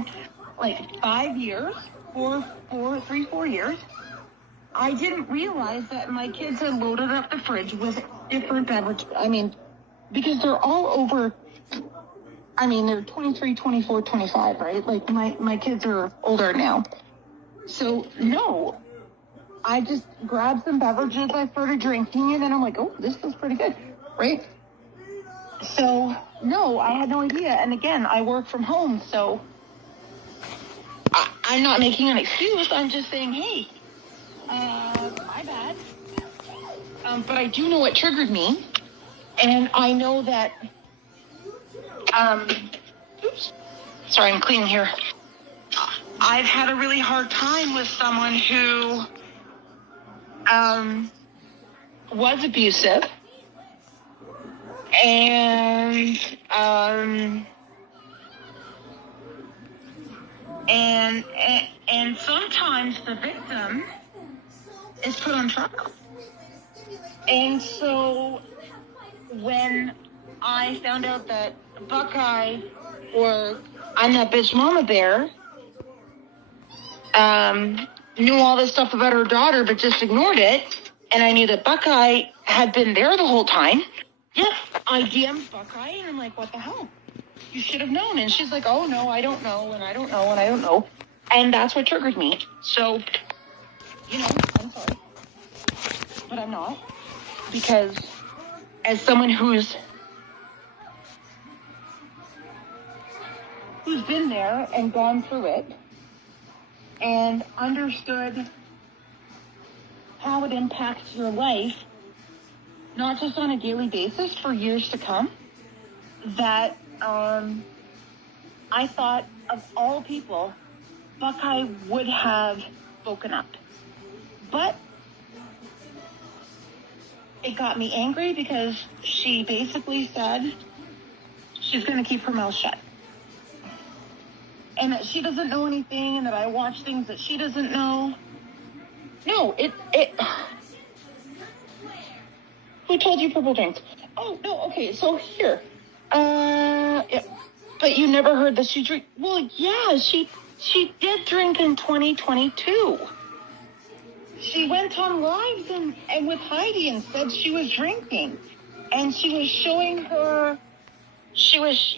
ago, like 5 years, 4 years, I didn't realize that my kids had loaded up the fridge with different beverages. I mean, because they're all over, I mean, they're 23, 24, 25, right? Like, my kids are older now. So, no, I just grabbed some beverages, I started drinking, and then I'm like, oh, this is pretty good, right? So, no, I had no idea. And again, I work from home, so I'm not making an excuse. I'm just saying, hey, my bad. But I do know what triggered me. And I know that, oops, sorry, I'm cleaning here. I've had a really hard time with someone who, was abusive. And sometimes the victim is put on trial. And so when I found out that Buckeye, or I'm that bitch mama bear, knew all this stuff about her daughter but just ignored it, and I knew that Buckeye had been there the whole time, yeah, I DM'd Buckeye, and I'm like, what the hell? You should have known. And she's like, oh, no, I don't know, and I don't know, and I don't know. And that's what triggered me. So, I'm sorry. But I'm not. Because as someone who's been there and gone through it and understood how it impacts your life, not just on a daily basis, for years to come, that I thought of all people, Buckeye would have spoken up. But it got me angry because she basically said she's going to keep her mouth shut. And that she doesn't know anything, and that I watch things that she doesn't know. No, who told you purple drinks? Oh, no, okay, so here. Yeah. But you never heard that she drink. Well, yeah, she did drink in 2022. She went on lives and with Heidi and said she was drinking. And she was showing her, she was,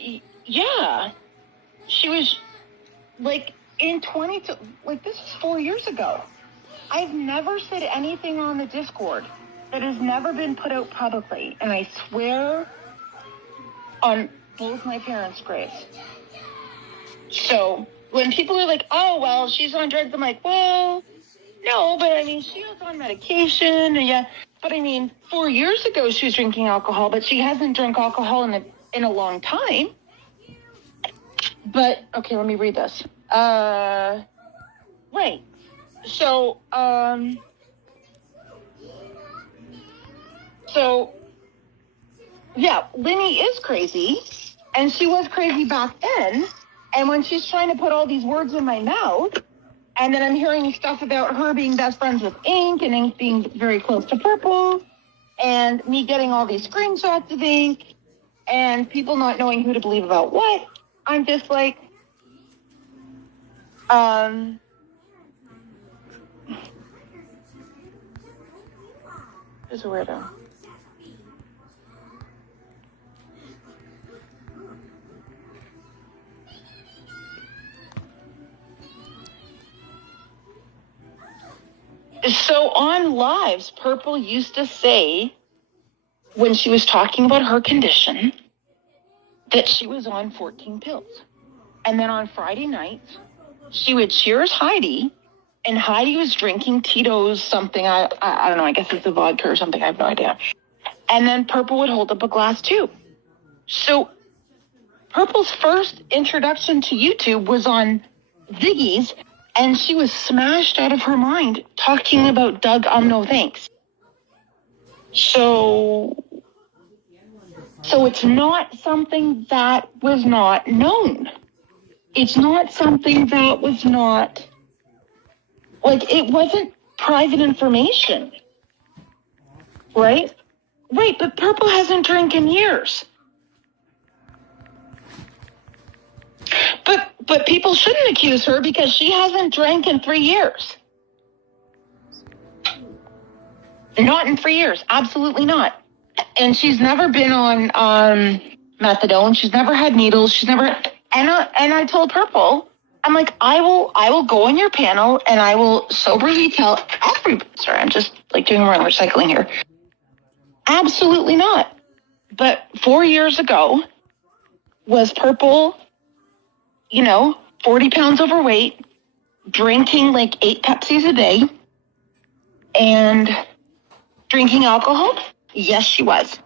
like, in 22, like, this is 4 years ago. I've never said anything on the Discord that has never been put out publicly, and I swear on both my parents' graves. So when people are like, oh, well, she's on drugs, I'm like, well, no, but I mean, she was on medication, and yeah, but I mean, 4 years ago she was drinking alcohol, but she hasn't drunk alcohol in a long time. But, okay, let me read this. Right. So, yeah, Linny is crazy, and she was crazy back then, and when she's trying to put all these words in my mouth, and then I'm hearing stuff about her being best friends with Ink, and Ink being very close to Purple, and me getting all these screenshots of Ink, and people not knowing who to believe about what, I'm just like, it's a weirdo. So on lives, Purple used to say, when she was talking about her condition, that she was on 14 pills. And then on Friday nights, she would cheers Heidi, and Heidi was drinking Tito's something, I don't know, I guess it's a vodka or something, I have no idea. And then Purple would hold up a glass too. So Purple's first introduction to YouTube was on Ziggy's, and she was smashed out of her mind talking about Doug No Thanks. So it's not something that was not known. It's not something that was not, like, it wasn't private information. Right? Right, but Purple hasn't drank in years. But people shouldn't accuse her because she hasn't drank in 3 years. Not in 3 years. Absolutely not. And she's never been on methadone. She's never had needles. She's never. And I told Purple, I'm like, I will go on your panel and I will soberly tell everybody. Sorry, I'm just like doing my recycling here. Absolutely not. But 4 years ago, was Purple, 40 pounds overweight, drinking like 8 Pepsis a day, and drinking alcohol? Yes, she was.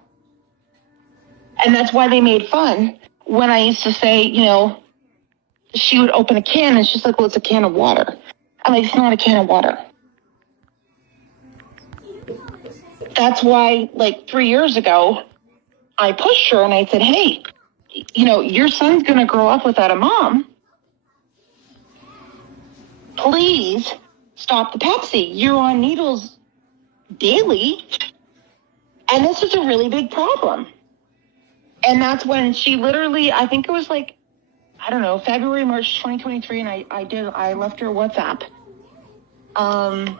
And that's why they made fun when I used to say, she would open a can and she's like, well, it's a can of water. I'm like, it's not a can of water. That's why, like 3 years ago, I pushed her and I said, hey, your son's going to grow up without a mom. Please stop the Pepsi. You're on needles daily. And this is a really big problem. And that's when she literally, I think it was like, I don't know, February, March 2023, and I left her a WhatsApp. And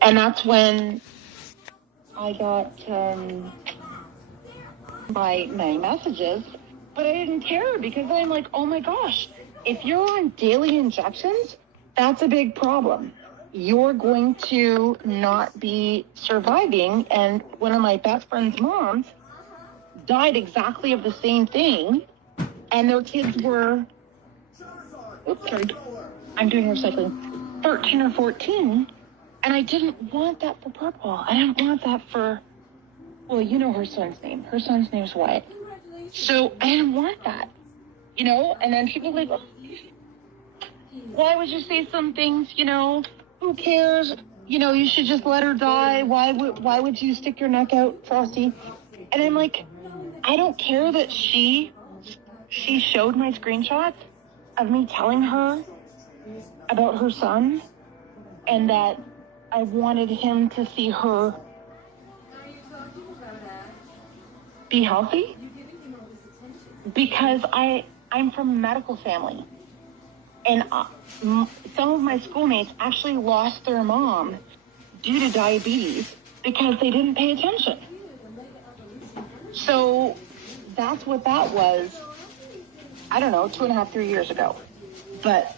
that's when I got my messages, but I didn't care because I'm like, oh my gosh, if you're on daily injections, that's a big problem. You're going to not be surviving. And one of my best friend's moms died exactly of the same thing. And their kids were, I'm doing recycling, 13 or 14. And I didn't want that for Purple. I didn't want that for, well, her son's name. Her son's name's Wyatt. So I didn't want that, And then people like, why would you say some things, who cares? You should just let her die. Why would you stick your neck out, Frosty? And I'm like, I don't care that she showed my screenshots of me telling her about her son and that I wanted him to see her be healthy because I'm from a medical family. And some of my schoolmates actually lost their mom due to diabetes because they didn't pay attention. So that's what that was, I don't know, 2.5, 3 years ago. But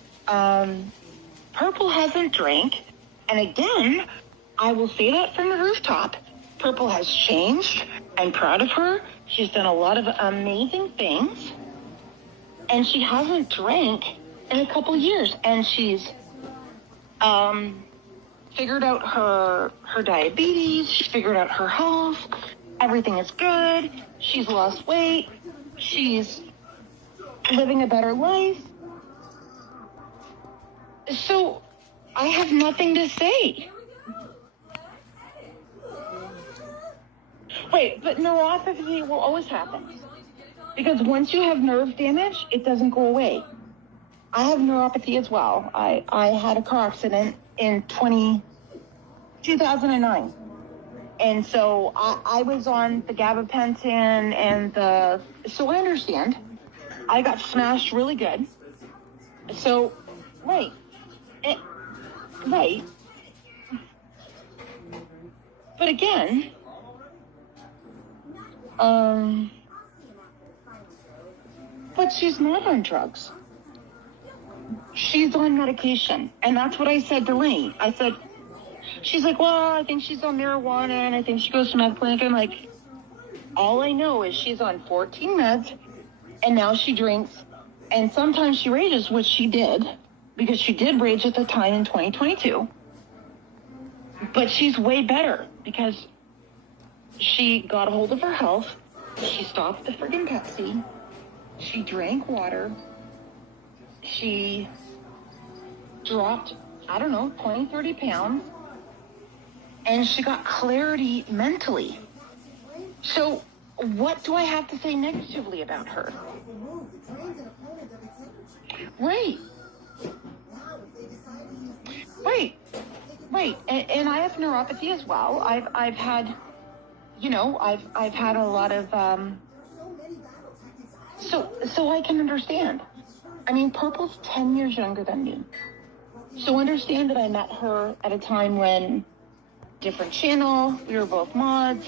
Purple hasn't drank. And again, I will say that from the rooftop. Purple has changed. I'm proud of her. She's done a lot of amazing things. And she hasn't drank in a couple years. And she's figured out her diabetes. She's figured out her health. Everything is good. She's lost weight. She's living a better life. So I have nothing to say. Wait, but neuropathy will always happen. Because once you have nerve damage, it doesn't go away. I have neuropathy as well. I had a car accident in 2009. And so I was on the gabapentin so I understand. I got smashed really good. So, right. Right. But again, but she's not on drugs. She's on medication. And that's what I said to Lenny. I said, she's like, well, I think she's on marijuana and I think she goes to med clinic. I'm like, all I know is she's on 14 meds and now she drinks and sometimes she rages, which she did because she did rage at the time in 2022. But she's way better because she got a hold of her health. She stopped the friggin' Pepsi. She drank water. She dropped, 20, 30 pounds. And she got clarity mentally. So what do I have to say negatively about her? Right. And I have neuropathy as well. I've had, I've had a lot of, So I can understand. I mean, Purple's 10 years younger than me. So understand that I met her at a time when different channel, we were both mods.